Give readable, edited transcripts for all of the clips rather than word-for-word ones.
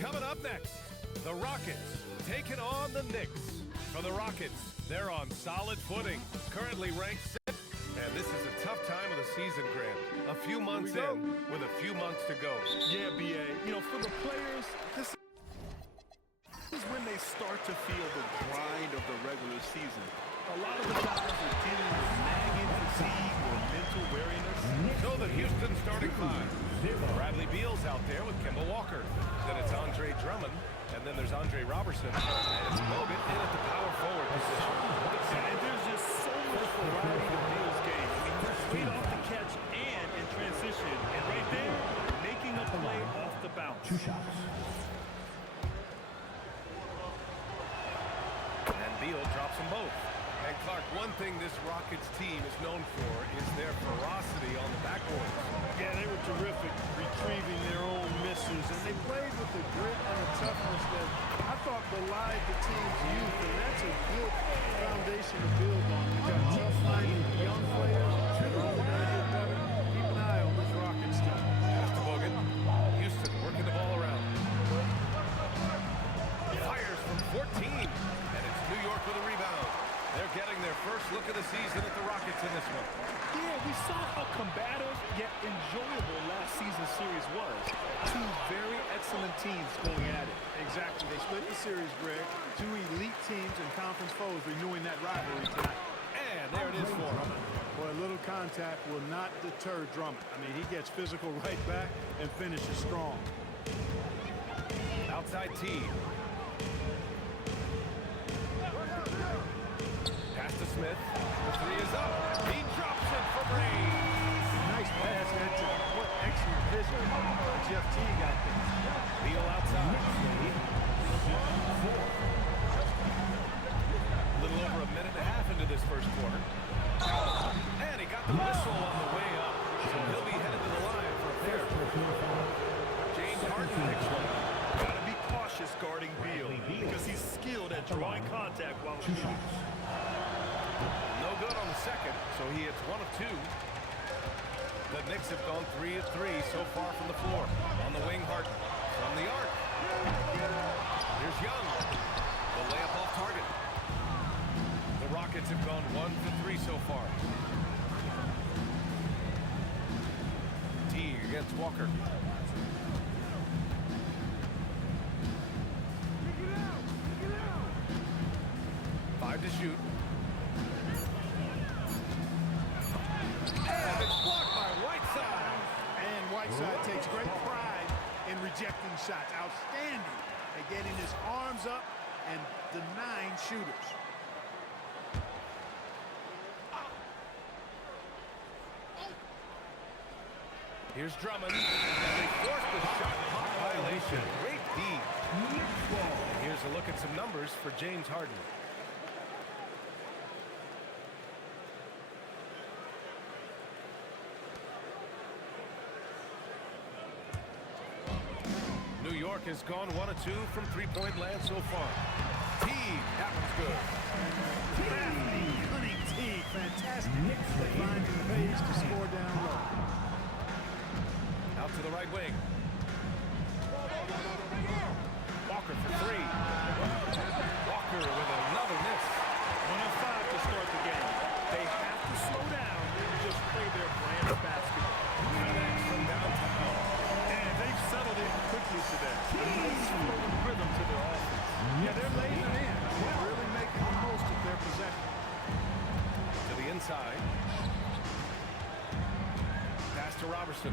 Coming up next, the Rockets taking on the Knicks. For the Rockets, they're on solid footing, currently ranked 6th. And this is a tough time of the season, Grant. A few months in with a few months to go. Yeah, B.A. You know, for the players, this is when they start to feel the grind of the regular season. A lot of the guys are dealing with nagging fatigue or mental weariness. So the Houston starting five. Bradley Beal's out there with Kemba Walker. Then it's Andre Drummond. And then there's Andre Robertson. And it's Bogut in at the power forward position. And there's just so much variety to Beal's game. I mean, they're straight off the catch and in transition. And right there, making a play off the bounce. 2 shots. And Beal drops them both. And Clark, one thing this Rockets team is known for is their ferocity on the backboard. Yeah, they were terrific retrieving their own misses, and they played with the grit and the toughness that I thought belied the team's youth, and that's a good foundation to build on. You got tough-minded young players that are only going to get better. Keep an eye on this Rockets team. Pass to Bogut. Houston working the ball around. Fires from 14, and it's New York with a rebound. They're getting their first look of the season at the Rockets in this one. Yeah, we saw how combative yet enjoyable last season's series was. 2 very excellent teams going at it. Exactly. They split the series, Greg. 2 elite teams and conference foes renewing that rivalry tonight. And there it is for him. Boy, a little contact will not deter Drummond. I mean, he gets physical right back and finishes strong. Outside T. Pass to Smith. The 3 is up. He drops it from range. Nice pass there to what excellent vision. Jeff T got this. Beal outside. A little over a minute and a half into this first quarter. And he got the whistle on the way up. So he'll be headed to the line for a pair. James Harden picks one up. Gotta be cautious guarding Beal because he's skilled at drawing contact while shooting. No good on the second, so he hits 1 of 2. The Knicks have gone 3 of 3 so far from the floor. On the wing, Harden. From the arc. Here's Young. The layup off target. The Rockets have gone 1 for 3 so far. T against Walker. 5 to shoot. And it's blocked by Whiteside. And Whiteside takes great pride in rejecting shots. Outstanding at getting his arms up and denying shooters. Here's Drummond. And they force the shot clock violation. Great D. And here's a look at some numbers for James Harden. New York has gone 1 of 2 from 3-point land so far. T, that one's good. Crafty, cunning T, fantastic. Finding ways to score down low. Out to the right wing. Walker for 3. Walker with another miss. 1 of 5 to start the game. They have to slow down and just play their brand of basketball. Connects from downtown. And they've settled in quickly today. Nice rhythm to their offense. Yeah, they're laying in. They're really making the most of their possession. To the inside. Pass to Robertson.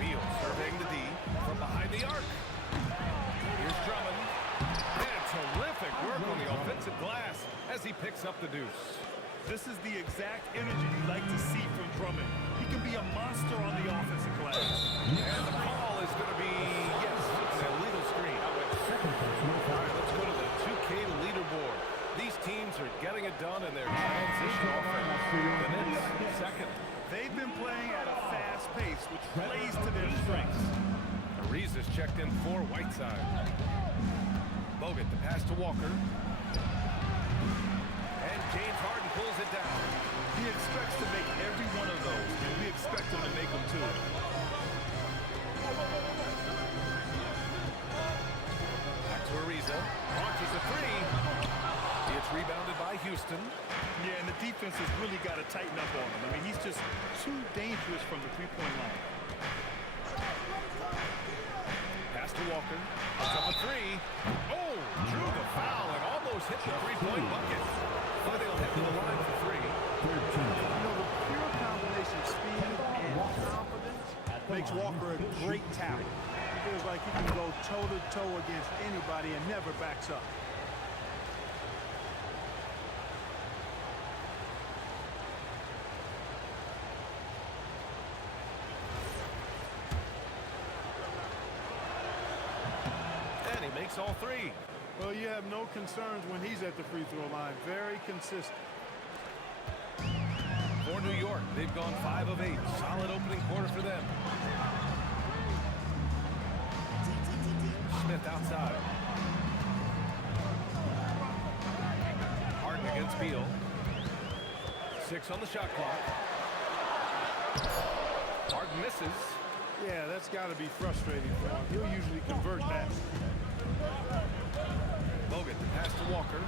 Beal surveying the D from behind the arc. Here's Drummond. And terrific work on the offensive glass as he picks up the deuce. This is the exact energy you like to see from Drummond. He can be a monster on the offensive glass. And the call is going to be, yes, an illegal screen. All right, let's go to the 2K leaderboard. These teams are getting it done in their transition offense. The Knicks, second. They've been playing at a fast pace, which plays to their strengths. Ariza's checked in for Whiteside. Bogut, the pass to Walker. And James Harden pulls it down. He expects to make every one of those, and we expect him to make them too. defense has really got to tighten up on him. I mean, he's just too dangerous from the three-point line. Pass to Walker. Puts up a three. Oh, drew the foul and almost hit the three-point bucket. But they'll head to the line for three. You know, the pure combination of speed and confidence makes Walker a great talent. He feels like he can go toe-to-toe against anybody and never backs up. And he makes all three. Well, you have no concerns when he's at the free throw line. Very consistent. For New York, they've gone 5 of 8. Solid opening quarter for them. Smith outside. Harden against Beal. 6 on the shot clock. Harden misses. Yeah, that's got to be frustrating for him. He'll usually convert that. Bogut, the pass to Walker.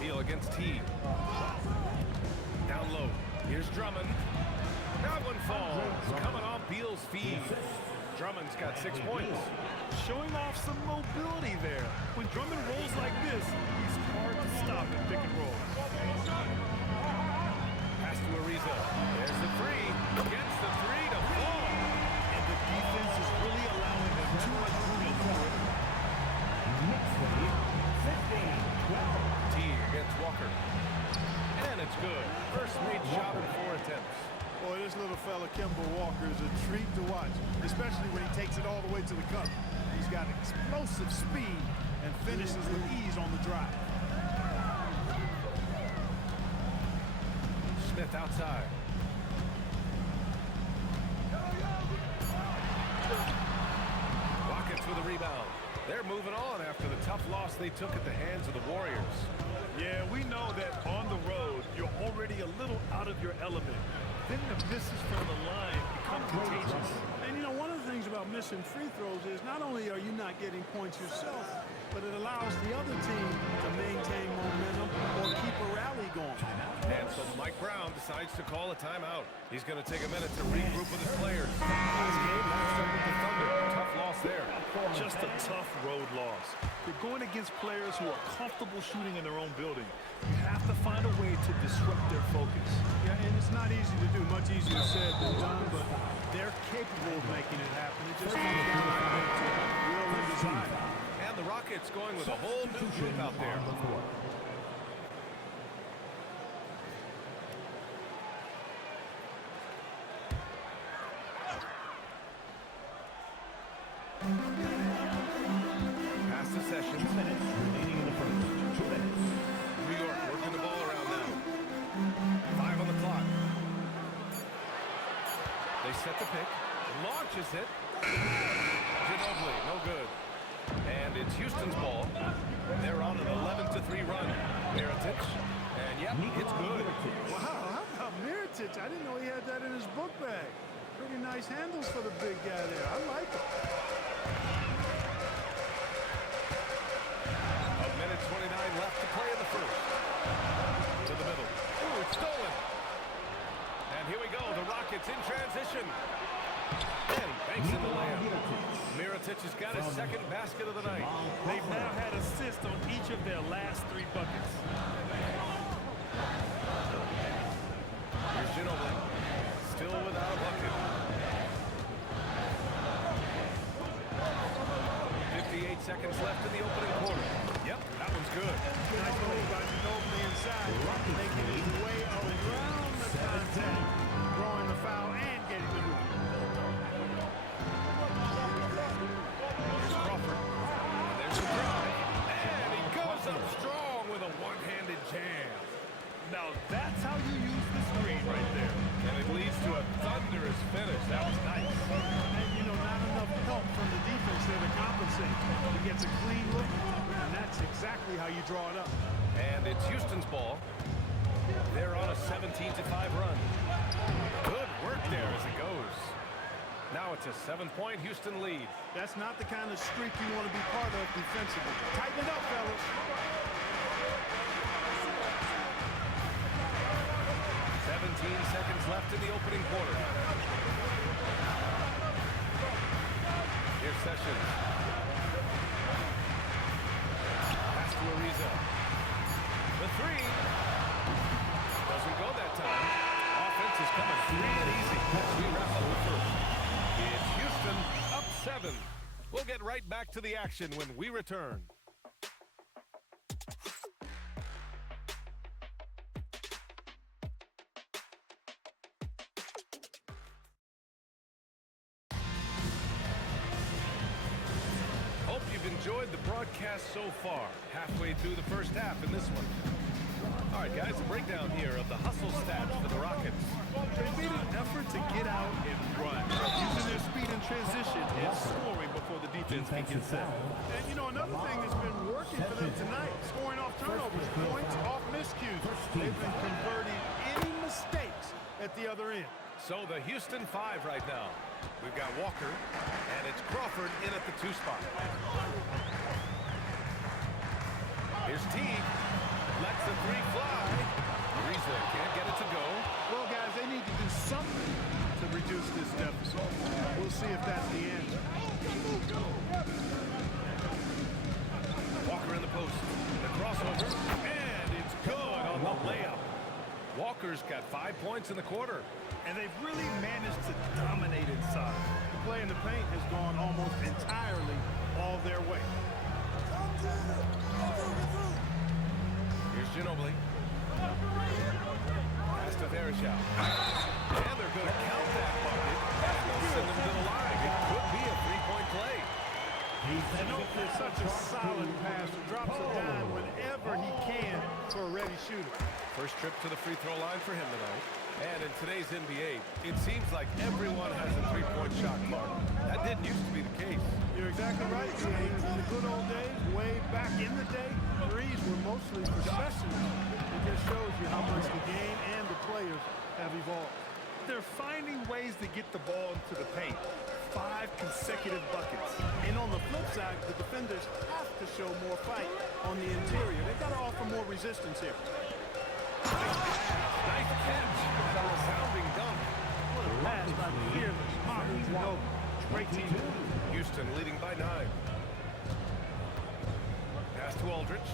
Beal against T. Down low. Here's Drummond. That one falls. Coming off Beal's feet. Drummond's got 6 points. Showing off some mobility there. When Drummond rolls like this, he's hard to stop in pick and roll. Pass to Ariza. There's the three. Gets the three to fall. And the defense is really allowing them too much room to throw it. T against Walker. And it's good. First made shot in 4 attempts. Boy, this little fella, Kemba Walker, is a treat to watch, especially when he takes it all the way to the cup. He's got explosive speed and finishes with ease on the drive. Smith outside. Rockets with a rebound. They're moving on after the tough loss they took at the hands of the Warriors. Yeah, we know that on the road, you're already a little out of your element. Then the misses from the line become contagious. And, you know, one of the things about missing free throws is not only are you not getting points yourself, but it allows the other team to maintain momentum or keep a rally going. And so Mike Brown decides to call a timeout. He's going to take a minute to regroup with his players. Last game matched up with the Thunder. Tough loss there. Just a tough road loss. You're going against players who are comfortable shooting in their own building. You have to find a way to disrupt their focus. Yeah, and it's not easy to do. Much easier said than done, but they're capable of making it happen. It just comes down to will and desire. And the Rockets going with a whole new group out there. Pass to Sessions. New York working the ball around now. 5 on the clock. They set the pick. Launches it. Ginobili, no good. And it's Houston's ball. They're on an 11-3 run. Mirotic. And yep, it's good. Wow, how about Mirotic? I didn't know he had that in his book bag. Pretty nice handles for the big guy there. I like it. A minute 29 left to play in the first. To the middle. Ooh, it's stolen. And here we go. The Rockets in transition. And banks in the layup. Mirotic has got his second basket of the night. They've now had assists on each of their last 3 buckets. Here's Ginobili. Still without a bucket. 58 seconds left in the opening quarter. Yep, that one's good. Nice move by Ginobili inside. Making his way around the contact. Drawing the foul and getting the move. Here's Crawford. And there's the drive. And he goes up strong with a one-handed jam. Now that's how you use the screen right there. And it leads to a thunderous finish. That was nice. And, you know, not enough help from the defense there to compensate. He gets a clean look, and that's exactly how you draw it up. And it's Houston's ball. They're on a 17-5 run. Good work there as it goes. Now it's a 7-point Houston lead. That's not the kind of streak you want to be part of defensively. Tighten it up, fellas. seconds left in the opening quarter. Here's Sessions. Pass to Ariza. The three. Doesn't go that time. Offense is coming free and easy as we wrap up the first. It's Houston up 7. We'll get right back to the action when we return. Hope you've enjoyed the broadcast so far. Halfway through the first half in this one. All right, guys, a breakdown here of the hustle stats for the Rockets. They made an effort to get out and run, using their speed in transition and scoring before the defense can get set. And, you know, another thing that's been working for them tonight, scoring off turnovers, points off miscues. They've been converting any mistakes at the other end. So the Houston 5 right now. We've got Walker, and it's Crawford in at the 2 spot. Here's Teague. Lets the 3 fly. Ariza can't get it to go. Well, guys, they need to do something to reduce this deficit. We'll see if that's the answer. Walker in the post. The crossover, and it's good on the layup. Walker's got 5 points in the quarter. And they've really managed to dominate inside. The play in the paint has gone almost entirely all their way. Here's Ginobili. Pass to Verishal. And they're going to count that bucket. And they'll send them to the line. It could be a 3-point play. Ginobili is such a solid passer. Drops a dime whenever he can for a ready shooter. First trip to the free throw line for him tonight. And in today's NBA, it seems like everyone has a 3-point shot clock. That didn't used to be the case. You're exactly right, James. In the good old days, way back in the day, threes were mostly for specialists. It just shows you how much the game and the players have evolved. They're finding ways to get the ball into the paint. 5 consecutive buckets. And on the flip side, the defenders have to show more fight on the interior. They've got to offer more resistance here. Nice catch. And a resounding dunk. What a pass by the fearless Martin Ginobili. Great team. Houston leading by 9. Pass to Aldridge.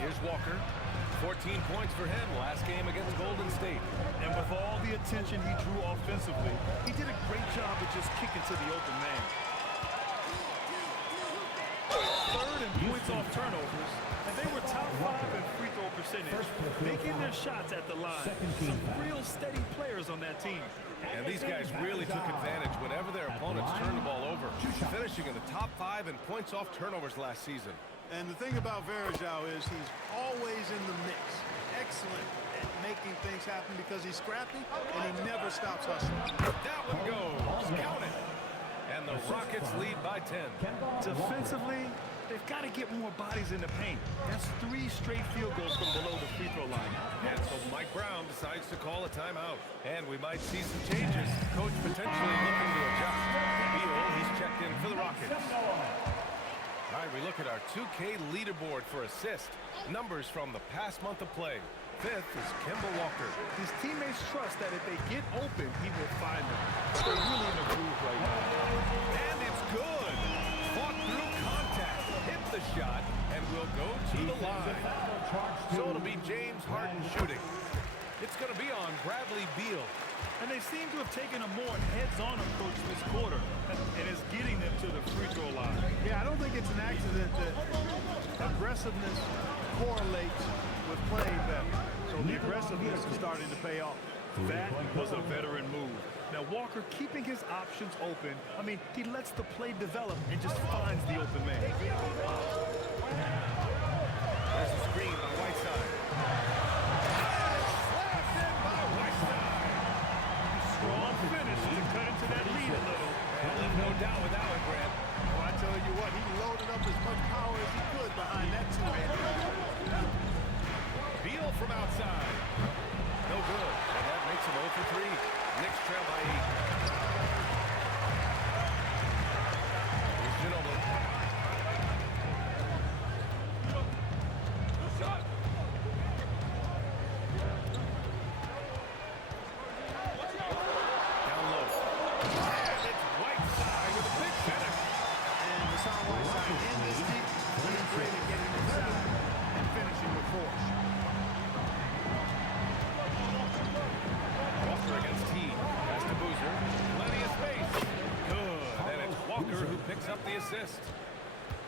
Here's Walker. 14 points for him last game against Golden State. And with all the attention he drew offensively, he did a great job of just kicking to the open man. Third in points off turnovers, and they were top 5 in free throw percentage, making their shots at the line. Some real steady players on that team. And these guys really took advantage whenever their opponents turned the ball over, finishing in the top 5 in points off turnovers last season. And the thing about Verishal is he's always in the mix. Excellent at making things happen because he's scrappy and he never stops hustling. That one goes. Count it. And the Rockets lead by 10. Defensively, they've got to get more bodies in the paint. That's 3 straight field goals from below the free throw line. And so Mike Brown decides to call a timeout. And we might see some changes. Coach potentially looking to adjust. Beal, he's checked in for the Rockets. All right, we look at our 2K leaderboard for assist. Numbers from the past month of play. 5th is Kemba Walker. His teammates trust that if they get open, he will find them. They're really in a groove right now. And it's good. Fought through contact. Hit the shot and will go to the line. So it'll be James Harden shooting. It's going to be on Bradley Beal. And they seem to have taken a more heads-on approach this quarter, and it's getting them to the free throw line. Yeah, I don't think it's an accident that aggressiveness correlates with playing better. So the aggressiveness is starting to pay off. That was a veteran move. Now Walker keeping his options open. I mean, he lets the play develop and just finds the open man. There's a screen by Whiteside. Slapped in by Whiteside. Strong finish to cut into that lead a little. And leave no doubt with Allen, Grant. Well, I tell you what, he loaded up as much power as he could behind that two-man. Beal from outside. No good. And that makes him 0 for 3. Knicks trail by 8. Here's Ginobili. assist.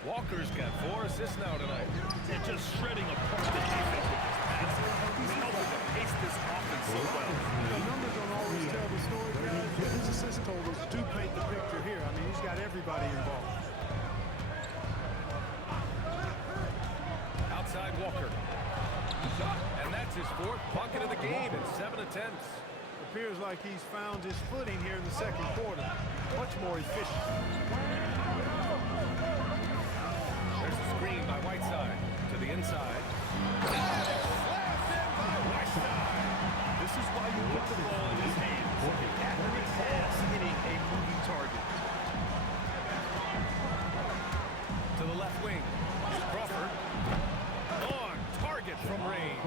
Walker's got 4 assists now tonight. And just shredding apart the defense with his passes. He's helping to pace this offense so well. The numbers don't always tell the story, guys, but his assist totals do paint the picture here. I mean, he's got everybody involved. Outside Walker. And that's his 4th bucket of the game in 7 attempts. Appears like he's found his footing here in the second quarter. Much more efficient. There's a screen by Whiteside to the inside. Slapped in by Whiteside. This is why you put the ball in his hands. An accurate pass hitting a moving target. To the left wing. Crawford. On target from range.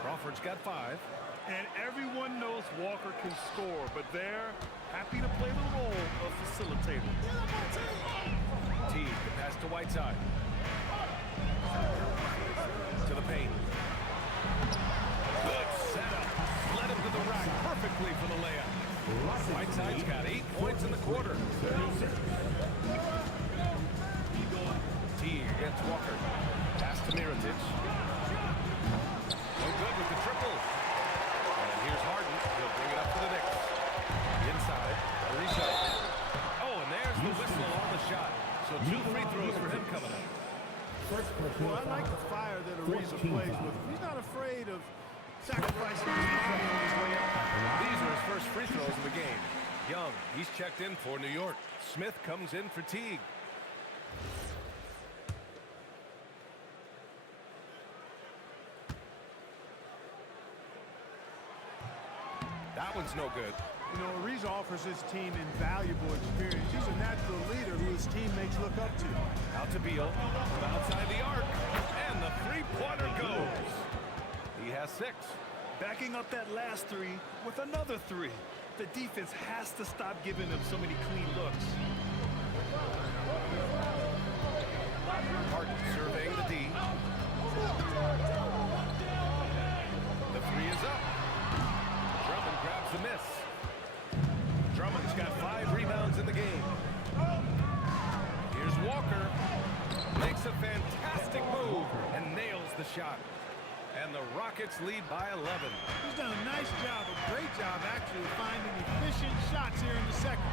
Crawford's got 5. And everyone knows Walker can score, but they're happy to play the role of facilitator. Teague, the pass to Whiteside. To the paint. Good setup. Led him to the rack perfectly for the layup. Whiteside's got 8 points in the quarter. Teague against Walker. Pass to Mirotic. No good with the triple. And here's Harden. He'll bring it up to the Knicks. Inside. Ariza. Oh, and there's the whistle on the shot. So 2 free throws for him coming up. Well, I like the fire that Ariza plays with. He's not afraid of sacrificing his body on his way up. These are his first free throws of the game. Young, he's checked in for New York. Smith comes in for Teague. That one's no good. You know, Ariza offers his team invaluable experience. He's a natural leader who his teammates look up to. Out to Beal, from outside the arc, and the three-pointer goes. He has 6. Backing up that last 3 with another 3. The defense has to stop giving them so many clean looks. Harden surveying the D. The 3 is up. Drummond grabs the miss. Drummond's got 5 rebounds in the game. Here's Walker. Makes a fantastic move and nails the shot. And the Rockets lead by 11. He's done a nice job, a great job actually, finding efficient shots here in the second.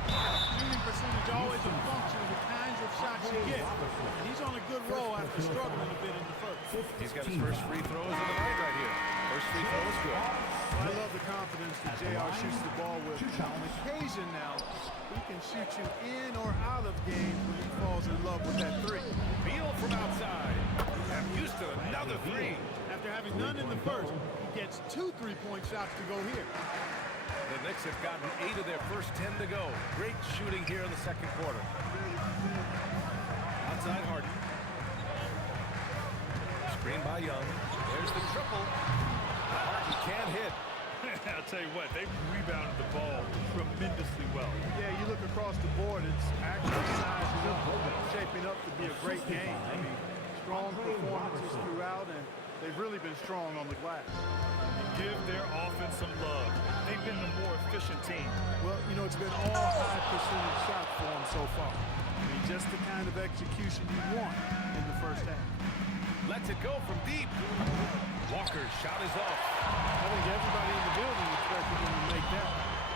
Shooting percentage always a function of the kinds of shots you get. And he's on a good roll after struggling a bit in the first. He's got his first free throws of the night right here. First free throw is good. I love the confidence that JR shoots the ball with. On occasion now, he can shoot you in or out of games when he falls in love with that 3. Beal from outside. And Houston another 3. After having none in the first, he gets 2 3-point shots to go here. The Knicks have gotten 8 of their first 10 to go. Great shooting here in the second quarter. Outside Harden. Screen by Young. There's the triple. Harden can't hit. I'll tell you what, they rebounded the ball tremendously well. Yeah, you look across the board, it's actually sizing up, shaping up to be a great game. I mean, strong performances throughout, and they've really been strong on the glass. And give their offense some love. They've been the more efficient team. Well, you know, it's been all high percentage shots for them so far. I mean, just the kind of execution you want in the first half. Lets it go from deep. Walker's shot is off. I think everybody in the building expected him to make that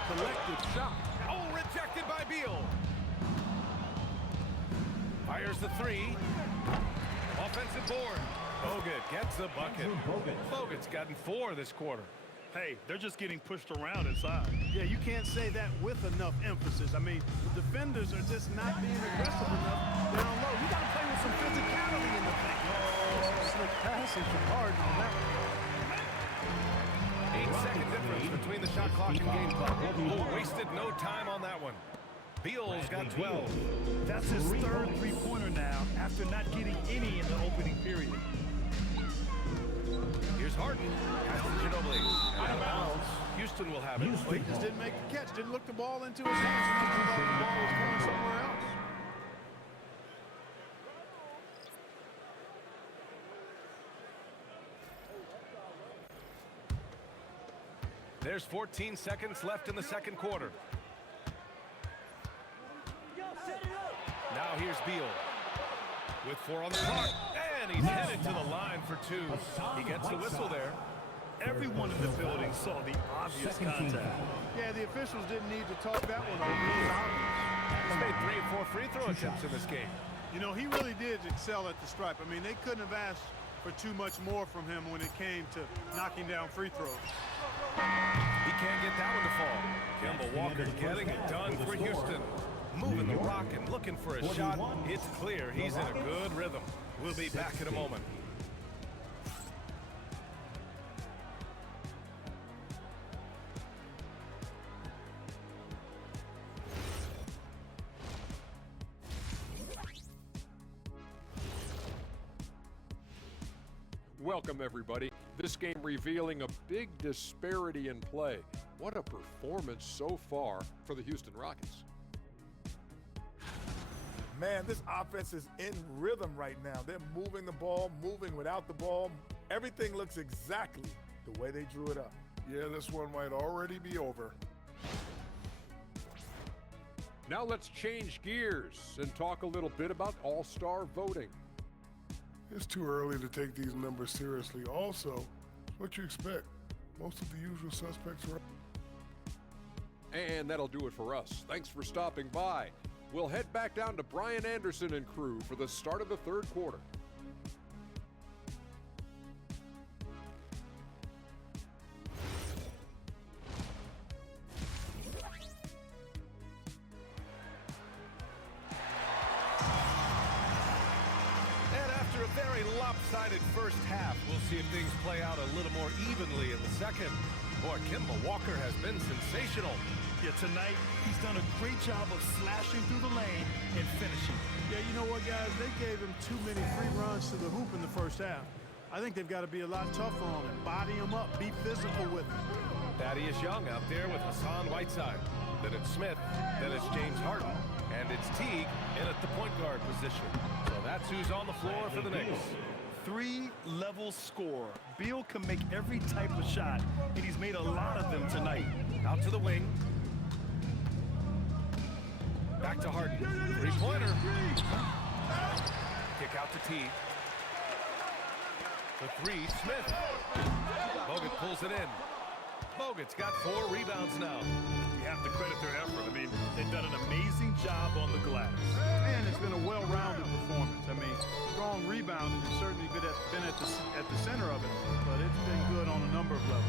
collective shot. Oh, rejected by Beal. Fires the 3. Offensive board. Bogut gets the bucket. Bogut's gotten 4 this quarter. Hey, they're just getting pushed around inside. Yeah, you can't say that with enough emphasis. I mean, the defenders are just not being aggressive enough down low. You got to play with some physicality in the thing. Slick passing from Harden on that one. 8-second difference between the shot clock and game clock. Oh, wasted no time on that one. Beal's got 12. That's his 3rd three-pointer now after not getting any in the opening period. Here's Harden. Pass to Ginobili. And out of bounds. Houston will have it. Well, he just didn't make the catch. Didn't look the ball into his hands. He thought the ball was going somewhere else. There's 14 seconds left in the second quarter. Now here's Beal. With 4 on the clock. And he's headed to the line for 2. He gets the whistle there. Everyone in the building saw the obvious contact. Yeah, the officials didn't need to talk that one over. It was obvious. He's made 3 and 4 free throw attempts in this game. You know, he really did excel at the stripe. I mean, they couldn't have asked for too much more from him when it came to knocking down free throws. He can't get that one to fall. Kemba Walker getting it done for Houston. Moving the rock and looking for a shot. It's clear he's in a good rhythm. We'll be back in a moment. Welcome, everybody. This game revealing a big disparity in play. What a performance so far for the Houston Rockets. Man, this offense is in rhythm right now. They're moving the ball, moving without the ball. Everything looks exactly the way they drew it up. Yeah, this one might already be over. Now let's change gears and talk a little bit about all-star voting. It's too early to take these numbers seriously. Also, what you expect. Most of the usual suspects are. And that'll do it for us. Thanks for stopping by. We'll head back down to Brian Anderson and crew for the start of the third quarter. Very lopsided first half. We'll see if things play out a little more evenly in the second. Boy, Kemba Walker has been sensational. Yeah, tonight he's done a great job of slashing through the lane and finishing. Yeah, you know what, guys? They gave him too many free runs to the hoop in the first half. I think they've got to be a lot tougher on him, body him up, be physical with him. Thaddeus Young out there with Hassan Whiteside. Then it's Smith, then it's James Harden, and it's Teague in at the point guard position. So that's who's on the floor for the Knicks. 3-level scorer. Beal can make every type of shot, and he's made a lot of them tonight. Out to the wing. Back to Harden. Three-pointer. Kick out to Teague. For 3, Smith. Bogut pulls it in. Bogut's got 4 rebounds now. You have to credit their effort. I mean, they've done an amazing job on the glass. And it's been a well-rounded performance. I mean, strong rebounding has certainly been at the center of it, but it's been good on a number of levels.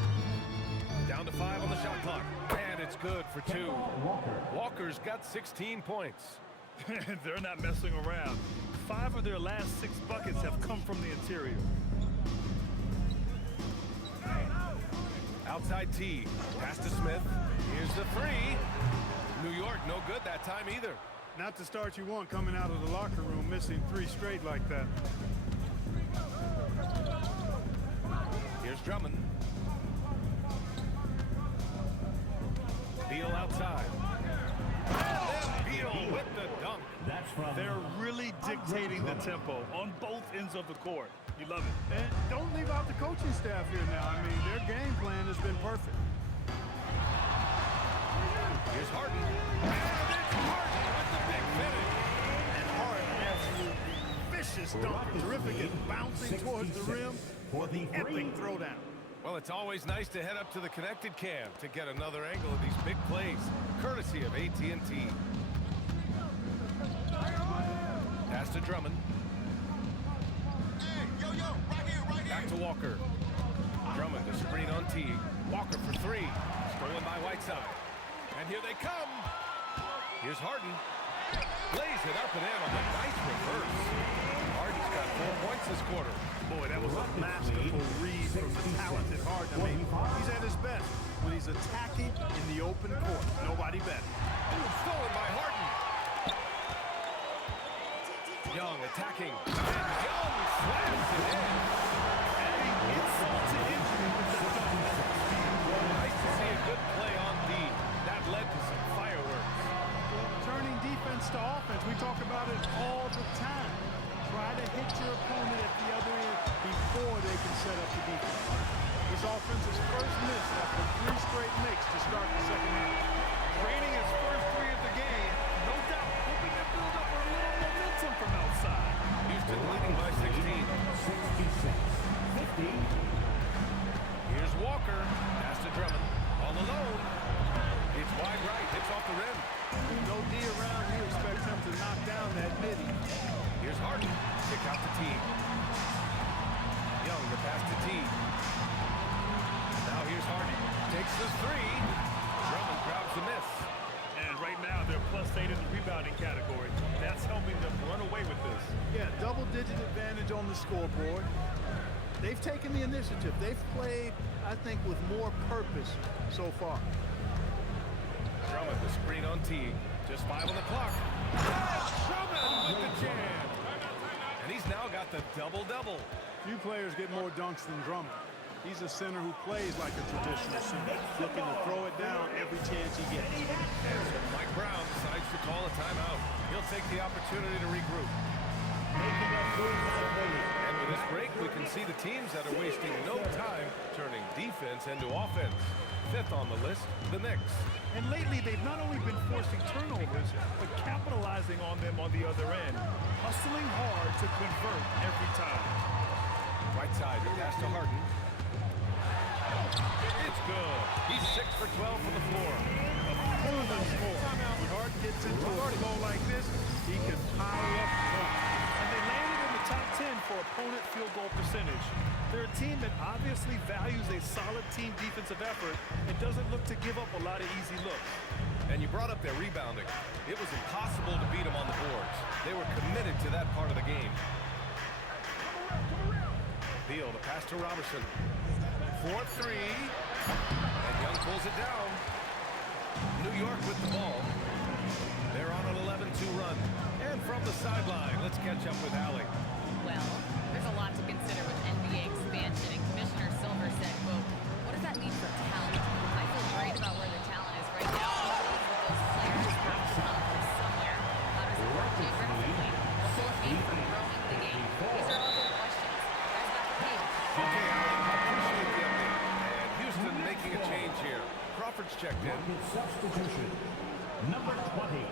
Down to 5 on the shot clock, and it's good for 2. Walker's got 16 points. They're not messing around. 5 of their last 6 buckets have come from the interior. Outside Teague, pass to Smith. Here's the 3. New York, no good that time either. Not the start you want coming out of the locker room, missing 3 straight like that. Here's Drummond. Beal outside. And then Beal with the dunk. They're really dictating the tempo on both ends of the court. You love it. And don't leave out the coaching staff here now. I mean, their game plan has been perfect. Here's Harden. And it's Harden with the big finish. And Harden, absolutely vicious dunk. Terrific at bouncing towards the rim for the epic throwdown. Well, it's always nice to head up to the connected cam to get another angle of these big plays, courtesy of AT&T. Pass to Drummond. Back to Walker. Drummond to screen on Teague. Walker for 3. Stolen by Whiteside. And here they come. Here's Harden. Lays it up and in on a nice reverse. Harden's got 4 points this quarter. Boy, that was a masterful read from the talented Harden. I mean, he's at his best when he's attacking in the open court. Nobody better. Stolen by Harden. Young attacking. And Young slams it in. Adding insult to injury with that dunk. Nice to see a good play on D. That led to some fireworks. Turning defense to offense, we talk about it all the time. Try to hit your opponent at the other end before they can set up the defense. This offense's first miss after 3 straight makes to start the second half. Draining his first 3 of the game, No doubt, hoping to build up a little momentum from outside. Houston leading by 16. 66-50. Here's Walker. Pass to Drummond. All alone. It's wide right. Hits off the rim. With no D around, you expect him to knock down that midi. Here's Harden. Kick out to T. Young, the pass to T. Now here's Harden. Takes the three. Drummond grabs the miss. And right now, they're +8 in the rebounding category. That's helping them run away with this. Yeah, double-digit advantage on the scoreboard. They've taken the initiative. They've played, I think, with more purpose so far. Drummond, the screen on T. Just 5 on the clock. Drummond with the jam. And he's now got the double-double. Few players get more dunks than Drummond. He's a center who plays like a traditional center, looking to throw it down every chance he gets. And so Mike Brown decides to call a timeout. He'll take the opportunity to regroup. And with this break, we can see the teams that are wasting no time turning defense into offense. 5th on the list, the Knicks. And lately, they've not only been forcing turnovers, but capitalizing on them on the other end. Hustling hard to convert every time. Right side, the pass to Harden. It's good. He's 6 for 12 from the floor. Proven score. When Harden gets into a flow like this, he can pile up points. And they landed in the top 10 for opponent field goal percentage. They're a team that obviously values a solid team defensive effort and doesn't look to give up a lot of easy looks. And you brought up their rebounding. It was impossible to beat them on the boards. They were committed to that part of the game. Beal, the pass to Robertson. 4-3. And Young pulls it down. New York with the ball. They're on an 11-2 run. And from the sideline, let's catch up with Allie. Well, there's a lot to consider with NBA expansion, and Commissioner Silver said, quote, what does that mean for talent? I feel great about where the talent is right now. He believes that those players have to come from somewhere. How does it work geographically? What will it mean for growing the game? These are all good questions. Guys, back to Pete. Okay, Allie, I appreciate the update. And Houston making a change here. Crawford's checked in. Rocket substitution. Number 20,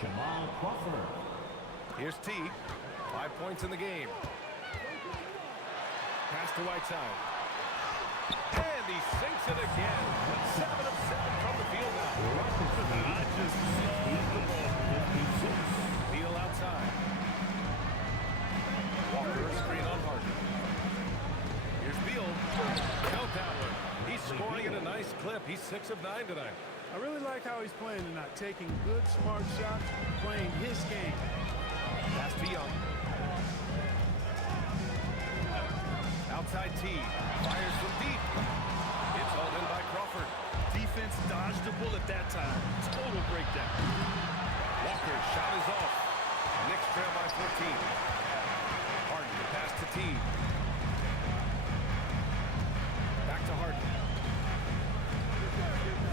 Jamal Crawford. Here's T. 5 points in the game. Pass to Whiteside. And he sinks it again. 7 of 7 from the field now. I just love the ball. Beal outside. Walker, screen on Harden. Here's Beal. Count that one. He's scoring at a nice clip. He's 6 of 9 tonight. I really like how he's playing tonight, taking good, smart shots, playing his game. Pass to Young. Outside T. Fires from deep. It's hauled in by Crawford. Defense dodged a bullet that time. Total breakdown. Walker's shot is off. Knicks trail by 14. Harden, the pass to T. Back to Harden.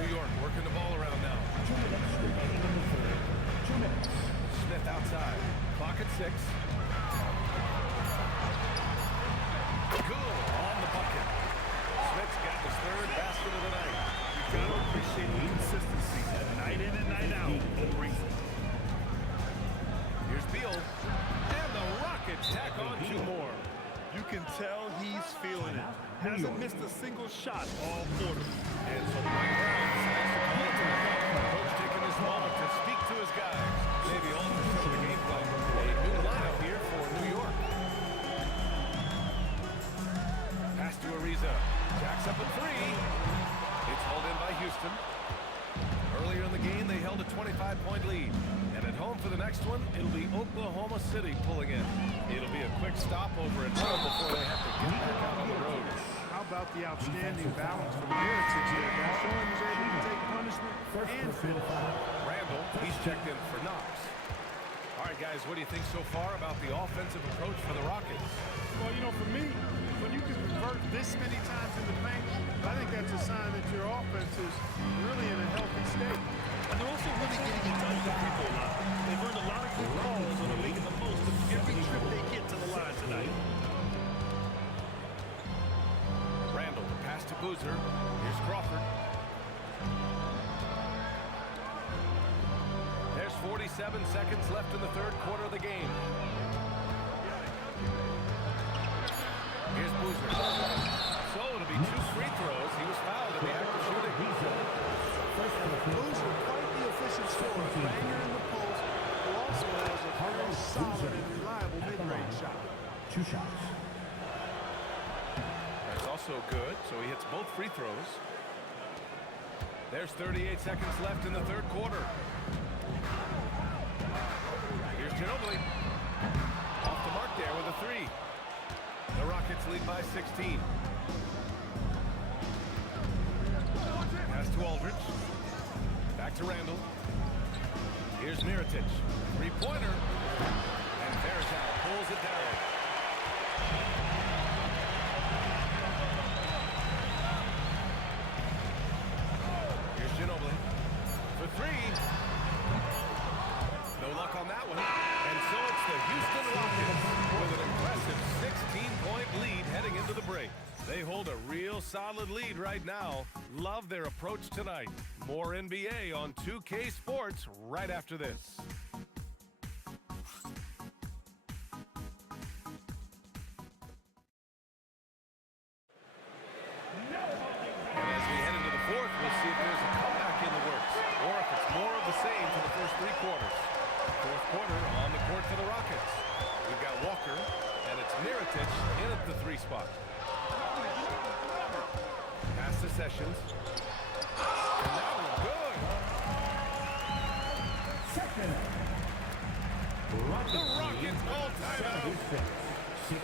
New York working the ball around now. 2 minutes remaining in the third. 2 minutes. Smith outside. Clock at 6. Good on the bucket. Smith's got his 3rd basket of the night. You've got to appreciate the consistency. Night in and night out. Brings it. Here's Beal. And the Rockets tack on 2 more. You can tell he's feeling it. Hasn't missed a single shot all quarter. And so Mike Brown decides to call it timeout. Coach taking this moment to speak to his guys. Maybe alter some of the gameplay. A new lineup here for New York. Pass to Ariza. Jacks up at 3. It's hauled in by Houston. Earlier in the game, they held a 25-point lead. And at home for the next one, it'll be Oklahoma City pulling in. It'll be a quick stopover at home before they have to get back out on the road. How about the outstanding balance from Heritage here, guys? Showing he's able to take punishment and finish. Randall, he's checked in for Knox. All right, guys, what do you think so far about the offensive approach for the Rockets? Well, you know, for me, when you can convert this many times in the paint, I think that's a sign that your offense is really in a healthy state. And they're also really getting it done for people a lot. They've earned a lot of good calls and are making the most of every trip they get to the line tonight. Randall, the pass to Boozer. Here's Crawford. There's 40 47 seconds left in the third quarter of the game. Here's Boozer. So it'll be 2 free throws. He was fouled in the act of shooting. Boozer, quite the efficient scorer. Banger in the post, who also has a very solid and reliable mid-range shot. 2 shots. That's also good, so he hits both free throws. There's 38 seconds left in the third quarter. Here's Ginobili. Off the mark there with a 3. The Rockets lead by 16. Pass to Aldridge. Back to Randall. Here's Mirotic. Three-pointer. And Verzal pulls it down. Here's Ginobili. For 3. No luck on that one. And so it's the Houston Rockets with an impressive 16-point lead heading into the break. They hold a real solid lead right now. Love their approach tonight. More NBA on 2K Sports right after this. And as we head into the fourth, we'll see if there's a comeback in the works or if it's more of the same for the first 3 quarters. Fourth quarter on the court for the Rockets. We've got Walker, and it's Mirotic in at the 3 spot. Pass to Sessions. And that one good. Second. The Rockets call timeout. 60.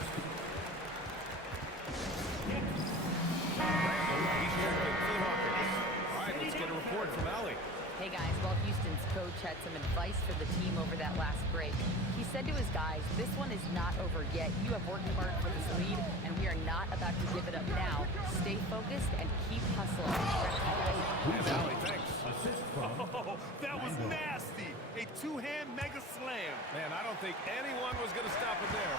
He's checking for the Rockets. All right, let's get a report from Allie. Hey guys, well, Houston's coach had some advice for the team over that last break. He said to his guys, this one is not over yet. You have worked hard for this lead, and we are not about to give it up now. Stay focused and keep hustling. And Allie, thanks. Assist from Oh, that was nasty. A 2-hand mega slam. Man, I don't think anyone was going to stop him there.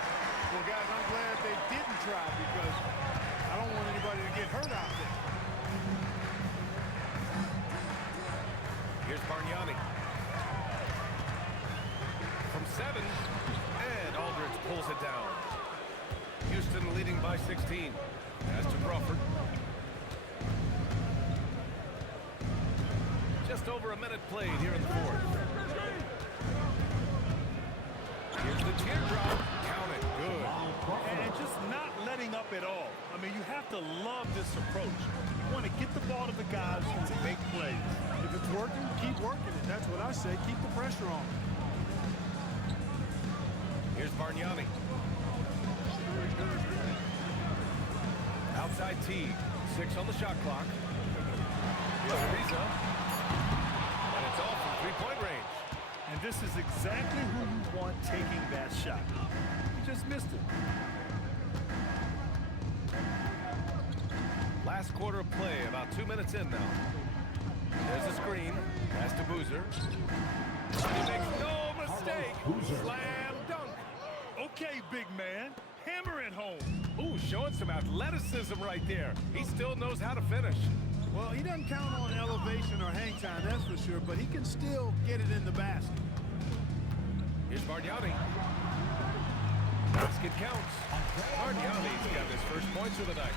Well, guys, I'm glad they didn't try because I don't want anybody to get hurt out there. Here's Bargnani. From 7, and Aldridge pulls it down. Houston leading by 16. Pass to Crawford. Just over a minute played here in the fourth. Here's the teardrop. Count it. Good. And just not letting up at all. I mean, you have to love this approach. You want to get the ball to the guys to make plays. If it's working, keep working it. That's what I say. Keep the pressure on. Here's Bargnani. Outside T. 6 on the shot clock. Here's Ariza. And it's all from three-point range. And this is exactly who you want taking that shot. You just missed it. Last quarter of play, about 2 minutes in now. There's a screen. Pass to Boozer. He makes no mistake. Slam dunk. Okay, big man. Hammer it home. Ooh, showing some athleticism right there. He still knows how to finish. Well, he doesn't count on elevation or hang time, that's for sure, but he can still get it in the basket. Here's Bargnani. Basket counts. Bargnani's got his first points of the night.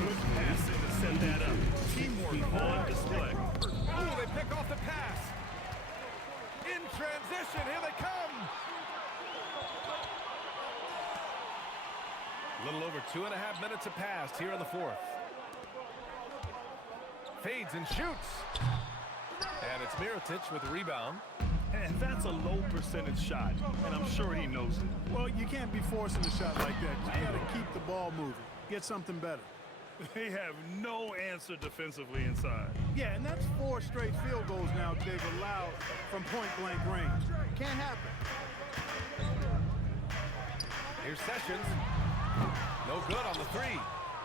Good passing to set that up. Teamwork on display. Ooh, they pick off the pass. In transition, here they come. A little over 2.5 minutes have passed here in the fourth. Fades and shoots. And it's Mirotic with the rebound. And that's a low percentage shot, and I'm sure he knows it. Well, you can't be forcing a shot like that. You got to keep the ball moving. Get something better. They have no answer defensively inside. Yeah, and that's 4 straight field goals now they've allowed from point-blank range. Can't happen. Here's Sessions. No good on the 3.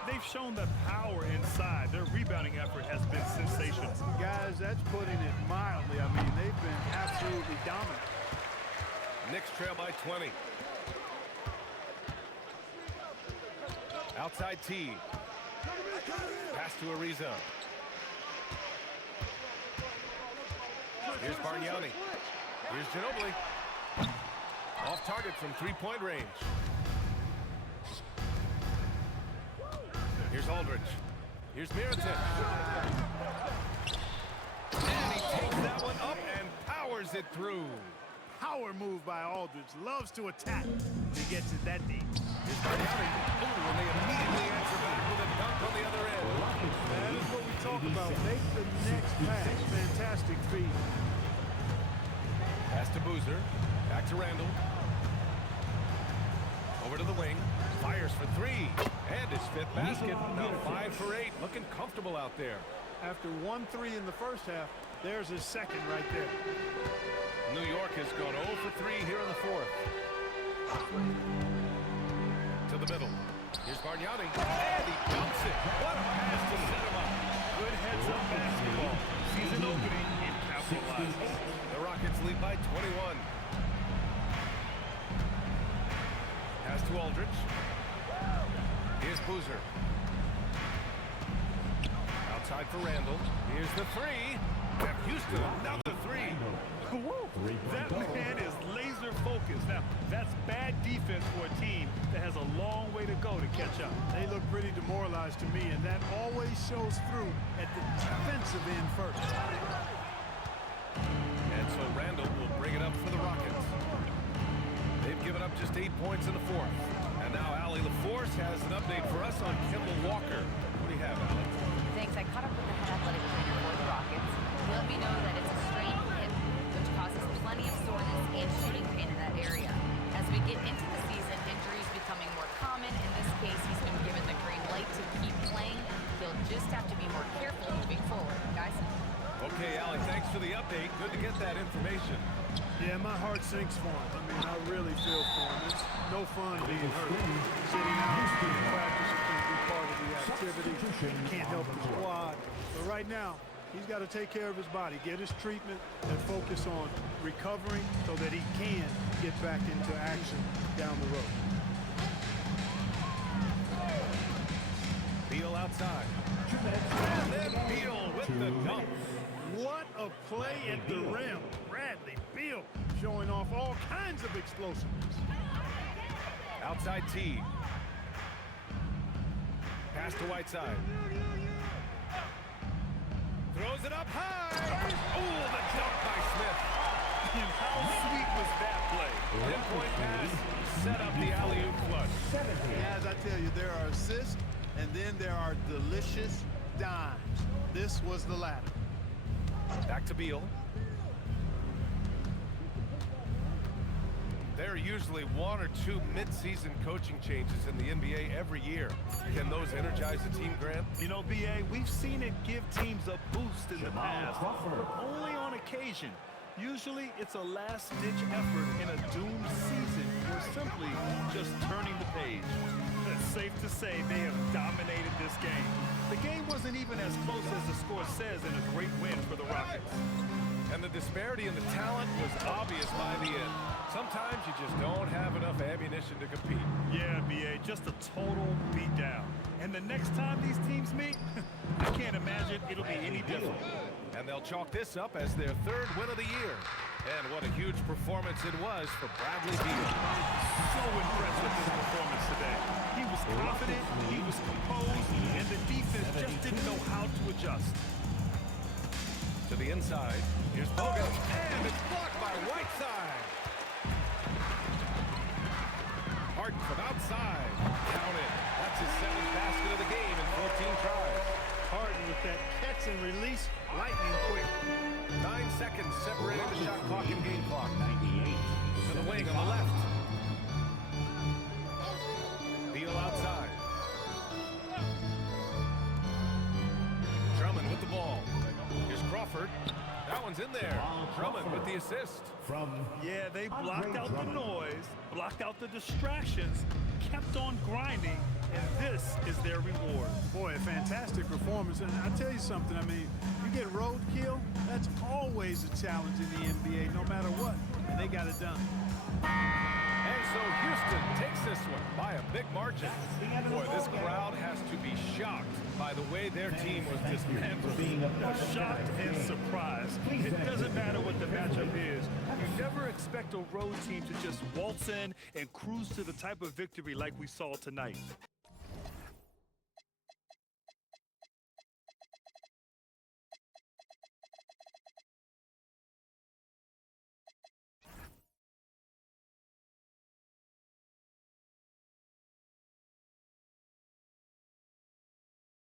They've shown the power inside. Their rebounding effort has been sensational. Guys, that's putting it mildly. I mean, they've been absolutely dominant. Knicks trail by 20. Outside T. Pass to Ariza. Here's Bargnani. Here's Ginobili. Off target from three-point range. Here's Aldridge. Here's Mirotic. And he takes that one up and powers it through. Power move by Aldridge. Loves to attack. He gets it that deep. Here's Bargnani. Oh, and they immediately answer back with a dunk on the other end. That is what we talk about. Make the next pass. Fantastic feed. Pass to Boozer. Back to Randall. Over to the wing. Fires for three. And his fifth basket. Now 5 for 8. Looking comfortable out there. After 1-3 in the first half, there's his second right there. New York has gone 0 for 3 here in the fourth. To the middle. Here's Bargnani. And he dumps it. What a pass to set him up. Good heads-up basketball. Season opening and capitalizes. The Rockets lead by 21. Pass to Aldridge. Here's Boozer. Outside for Randall. Here's the three. And Houston, another three. That man is laser focused. Now, that's bad defense for a team that has a long way to go to catch up. They look pretty demoralized to me, and that always shows through at the defensive end first. And so Randall will bring it up for the Rockets. They've given up just 8 points in the fourth. And now Allie LaForce has an update for us on Kemba Walker. What do you have, Allie? Thanks. I caught up with the head athletic trainer for the Rockets. He let me know that it's a strained hip, which causes plenty of soreness and shooting pain in that area. As we get into the season, injuries becoming more common. In this case, he's been given the green light to keep playing. He'll just have to be more careful moving forward, guys. Okay, Allie, thanks for the update. Good to get that information. Yeah, my heart sinks for him. I mean, I really feel for him. It's no fun being hurt. Sitting out in practice, you can't be part of the activity. Can't help the squad. But right now, he's got to take care of his body, get his treatment, and focus on recovering so that he can get back into action down the road. Beal outside. And then Beal with the dunk. What a play at the rim. Bradley Beal showing off all kinds of explosiveness. Outside T. Pass to Whiteside. Throws it up high. Oh, the dunk by Smith. And how sweet was that play? Pinpoint pass. Set up the alley-oop flush. As I tell you, there are assists, and then there are delicious dimes. This was the latter. Back to Beal. There are usually 1 or 2 mid-season coaching changes in the NBA every year. Can those energize a team, Grant? You know, BA, we've seen it give teams a boost in the past, but only on occasion. Usually, it's a last-ditch effort in a doomed season or simply just turning the page. It's safe to say they have dominated this game. The game wasn't even as close as the score says in a great win for the Rockets. And the disparity in the talent was obvious by the end. Sometimes you just don't have enough ammunition to compete. Yeah, BA, just a total beatdown. And the next time these teams meet, I can't imagine it'll be any different. And they'll chalk this up as their 3rd win of the year. And what a huge performance it was for Bradley Beal. So impressed with his performance today. He was confident, he was composed, and the defense just didn't know how to adjust. To the inside, here's Bogut, and it's blocked by Whiteside. Harden from outside, count it. That's his 7th basket of the game in 14 tries. Harden with that catch and release, lightning quick. 9 seconds separating the shot clock and game clock. To the wing on the left. Beal outside. Drummond with the ball. Here's Crawford. That one's in there. Drummond with the assist. Yeah, they blocked out the noise, blocked out the distractions, kept on grinding, and this is their reward. Boy, a fantastic performance. And I tell you something, I mean, you get roadkill, that's always a challenge in the NBA, no matter what. And they got it done. And so Houston takes this one by a big margin. Boy, this crowd has to be shocked by the way their team was dismantled. Shocked and surprised. It doesn't matter what the matchup is. You never expect a road team to just waltz in and cruise to the type of victory like we saw tonight.